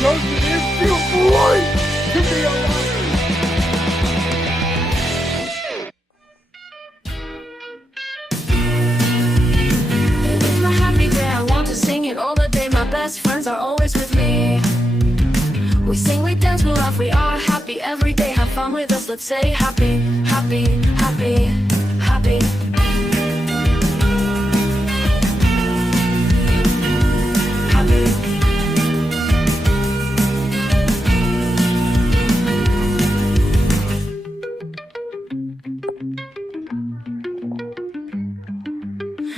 Doesn't it feel great to be alive? It's my happy day, I want to sing it all the day. My best friends are always with me. We sing, we dance, we laugh, we are happy every day. Have fun with us, let's say happy, happy, happy, happy.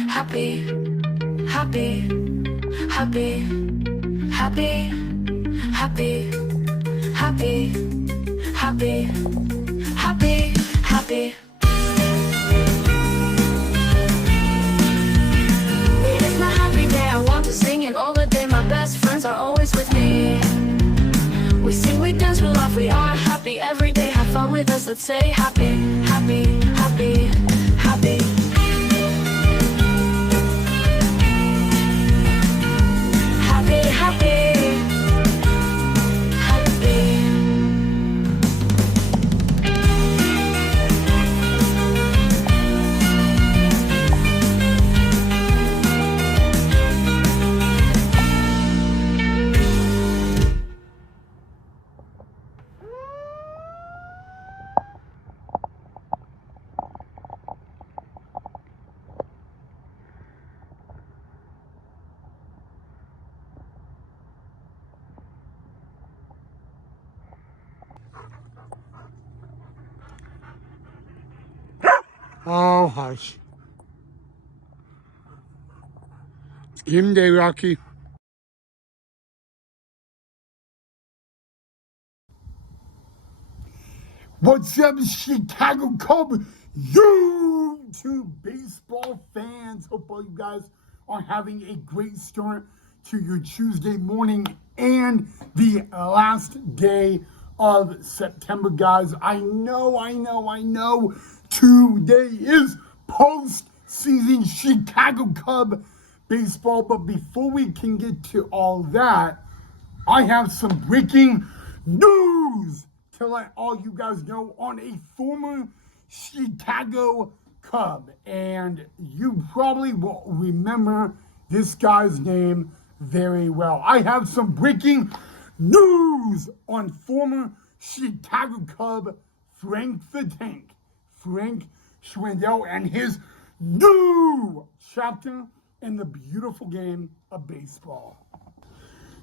Happy, happy, happy, happy, happy, happy, happy, happy, happy. It is my happy day, I want to sing it all the day. My best friends are always with me. We sing, we dance, we laugh, we are happy every day. Have fun with us, let's say happy, happy, happy, happy. Oh, hush. It's game day, Rocky. What's up, Chicago Cubs YouTube baseball fans? Hope all you guys are having a great start to your Tuesday morning and the last day of September, guys. I know. Today is postseason Chicago Cub baseball, but before we can get to all that, I have some breaking news to let all you guys know on a former Chicago Cub. And you probably will remember this guy's name very well. I have some breaking news on former Chicago Cub Frank the Tank, Frank Schwindel, and his new chapter in the beautiful game of baseball.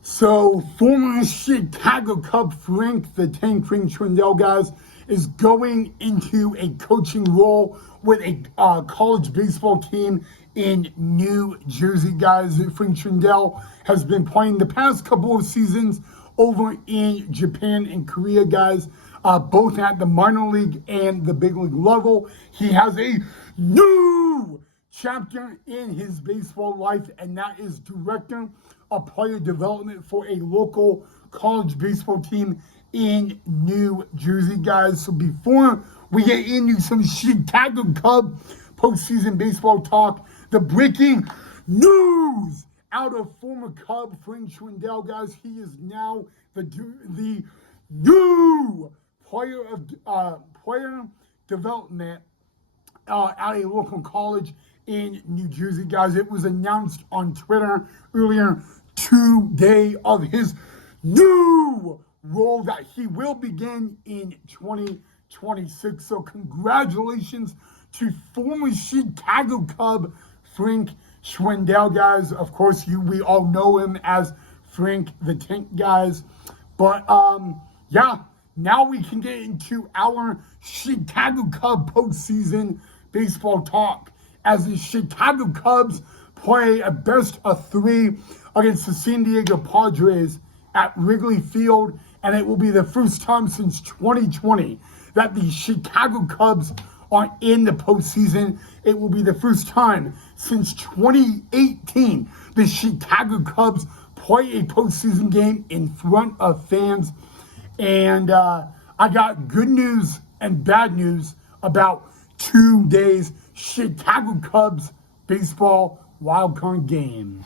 So, former Chicago Cub Frank the Tank, Frank Schwindel, guys, is going into a coaching role with a college baseball team in New Jersey, guys. Frank Schwindel has been playing the past couple of seasons over in Japan and Korea, guys, both at the minor league and the big league level. He has a new chapter in his baseball life, and that is director of player development for a local college baseball team in New Jersey, guys. So before we get into some Chicago Cub postseason baseball talk, the breaking news out of former Cub Frank Schwindel, guys. He is now the new player development at a local college in New Jersey, guys. It was announced on Twitter earlier today of his new role that he will begin in 2026. So congratulations to former Chicago Cub Frank Schwindel, guys. Of course, we all know him as Frank the Tank, guys. But yeah, now we can get into our Chicago Cub postseason baseball talk, as the Chicago Cubs play a best of three against the San Diego Padres at Wrigley Field, and it will be the first time since 2020 that the Chicago Cubs are in the postseason. It will be the first time since 2018 the Chicago Cubs play a postseason game in front of fans. And I got good news and bad news about today's Chicago Cubs baseball wildcard game.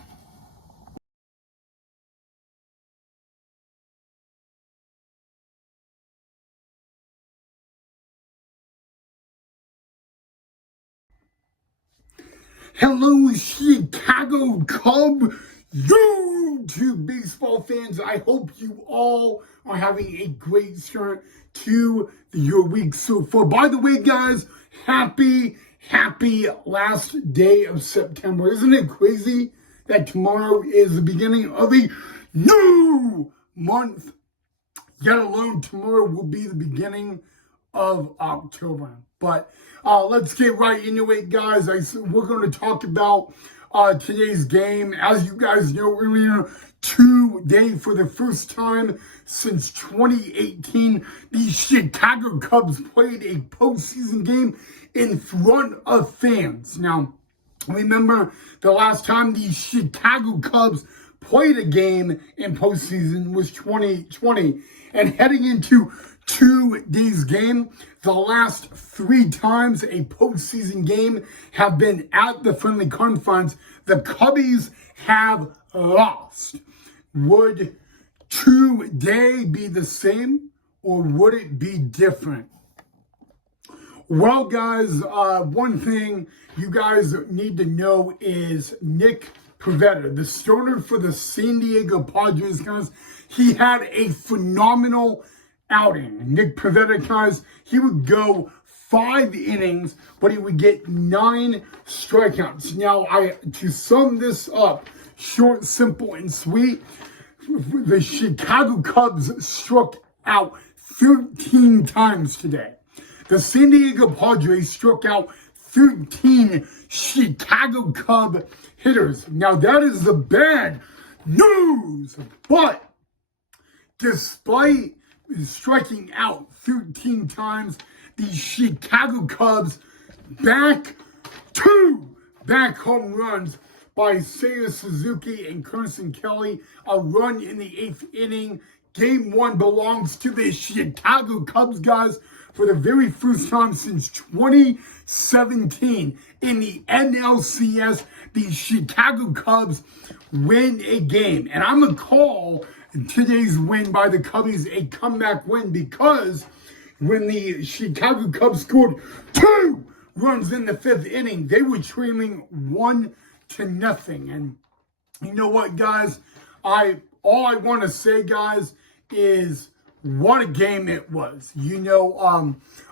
Hello, Chicago Cub YouTube baseball fans. I hope you all are having a great start to your week so far. By the way, guys, happy last day of September. Isn't it crazy that tomorrow is the beginning of a new month? Yet alone, tomorrow will be the beginning of October. But let's get right into it, guys. We're going to talk about today's game. As you guys know earlier today, for the first time since 2018, the Chicago Cubs played a postseason game in front of fans. Now, remember the last time the Chicago Cubs played a game in postseason was 2020. And heading into today's game, the last 3 times a postseason game have been at the friendly confines, the Cubbies have lost. Would today be the same, or would it be different? Well, guys, one thing you guys need to know is Nick Pivetta, the starter for the San Diego Padres, guys, he had a phenomenal outing. Nick Pivetta, guys, he would go 5 innings, but he would get 9 strikeouts. Now, to sum this up, short, simple, and sweet, the Chicago Cubs struck out 13 times today. The San Diego Padres struck out 13 Chicago Cub hitters. Now, that is the bad news, but despite striking out 13 times, the Chicago Cubs back home runs by Seiya Suzuki and Carson Kelly. A run in the 8th inning. Game 1 belongs to the Chicago Cubs, guys, for the very first time since 2017 in the NLCS. The Chicago Cubs win a game. And I'm going to call today's win by the Cubbies a comeback win, because when the Chicago Cubs scored 2 runs in the 5th inning, they were trailing 1-0. And you know what, guys? All I want to say, guys, is what a game it was. You know,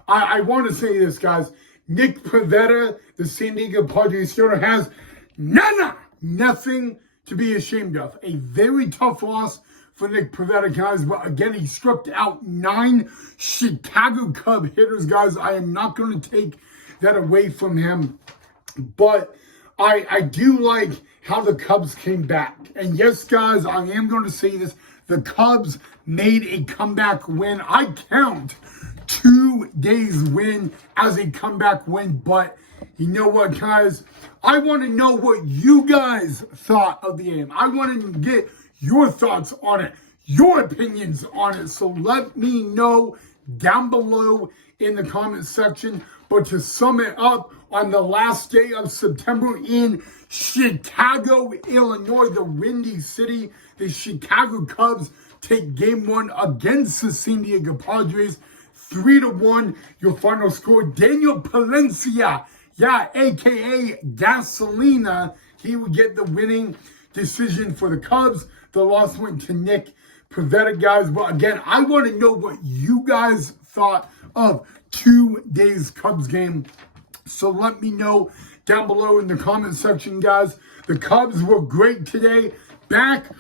I want to say this, guys. Nick Pivetta, the San Diego Padres starter, has nothing to be ashamed of. A very tough loss for Nick Pivetta, guys, but again, he struck out 9 Chicago Cub hitters, guys. I am not going to take that away from him, but I do like how the Cubs came back. And yes, guys, I am going to say this. The Cubs made a comeback win. I count today's win as a comeback win, but you know what, guys? I want to know what you guys thought of the game. I want to get your thoughts on it, your opinions on it. So let me know down below in the comment section. But to sum it up, on the last day of September in Chicago, Illinois, the Windy City, the Chicago Cubs take game 1 against the San Diego Padres, 3-1. Your final score, Daniel Palencia, aka Gasolina, he would get the winning decision for the Cubs. The loss went to Nick Pivetta, guys. But again, I want to know what you guys thought of today's Cubs game. So let me know down below in the comment section, guys. The Cubs were great today. Back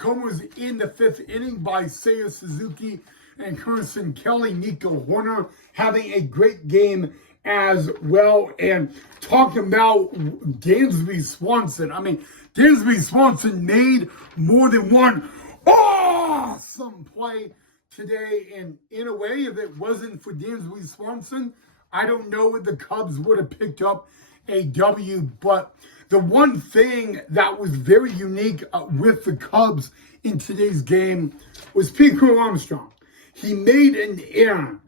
homers in the 5th inning by Seiya Suzuki and Carson Kelly. Nico Horner having a great game as well. And talking about Dansby Swanson. I mean, Dansby Swanson made more than one awesome play today. And in a way, if it wasn't for Dansby Swanson, I don't know if the Cubs would have picked up a W. But the one thing that was very unique with the Cubs in today's game was Pico Armstrong. He made an error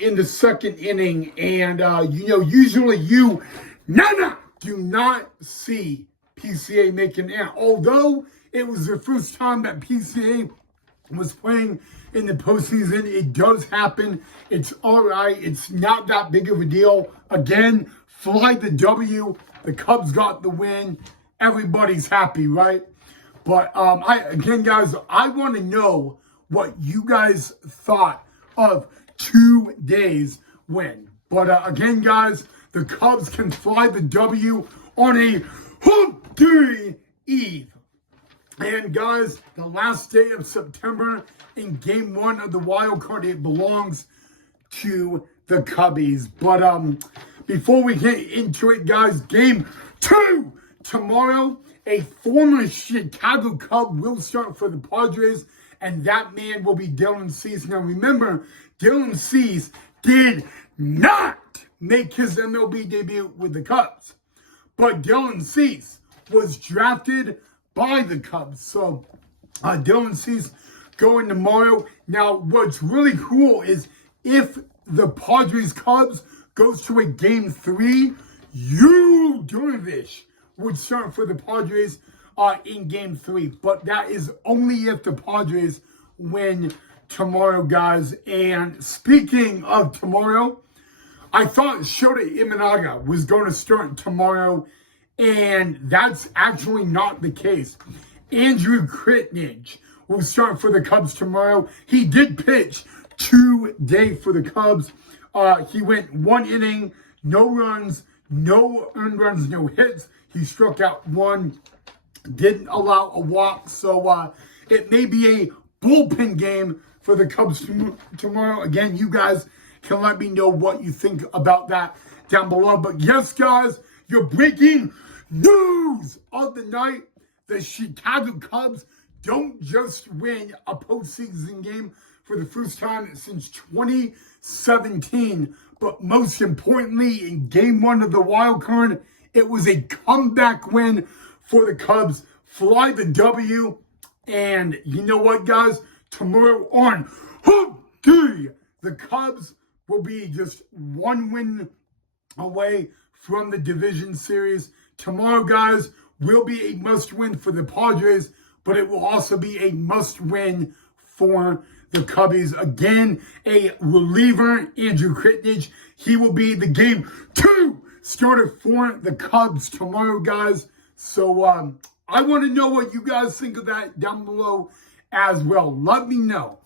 in the 2nd inning. And, you know, usually you do not see PCA make an error. Although it was the first time that PCA was playing in the postseason. It does happen. It's all right. It's not that big of a deal. Again, fly the W. The Cubs got the win. Everybody's happy, right? But guys, I want to know what you guys thought of today's win. But again, guys, the Cubs can fly the W on a hump day eve. And guys, the last day of September in Game 1 of the wild card, it belongs to the Cubbies. But before we get into it, guys, Game 2 tomorrow. A former Chicago Cub will start for the Padres, and that man will be Dylan Cease. Now remember, Dylan Cease did not make his MLB debut with the Cubs, but Dylan Cease was drafted by the Cubs. So Dylan Cease going tomorrow. Now what's really cool is if the Padres Cubs goes to a Game 3, Yu Darvish would start for the Padres in Game 3. But that is only if the Padres win tomorrow, guys. And speaking of tomorrow, I thought Shota Imanaga was going to start tomorrow, and that's actually not the case. Andrew Kritnich will start for the Cubs tomorrow. He did pitch today for the Cubs. He went 1 inning, no runs, no earned runs, no hits. He struck out 1, didn't allow a walk. So it may be a bullpen game for the Cubs tomorrow. Again, you guys can let me know what you think about that down below. But yes, guys, your breaking news of the night. The Chicago Cubs don't just win a postseason game for the first time since 2017, but most importantly, in Game 1 of the wild card, it was a comeback win for the Cubs. Fly the W. And you know what, guys? Tomorrow on Hump Day, the Cubs will be just 1 win away from the division series. Tomorrow, guys, will be a must-win for the Padres, but it will also be a must-win for the Cubbies. Again, a reliever, Andrew Kritnich. He will be the Game 2 starter for the Cubs tomorrow, guys. So I want to know what you guys think of that down below as well. Let me know.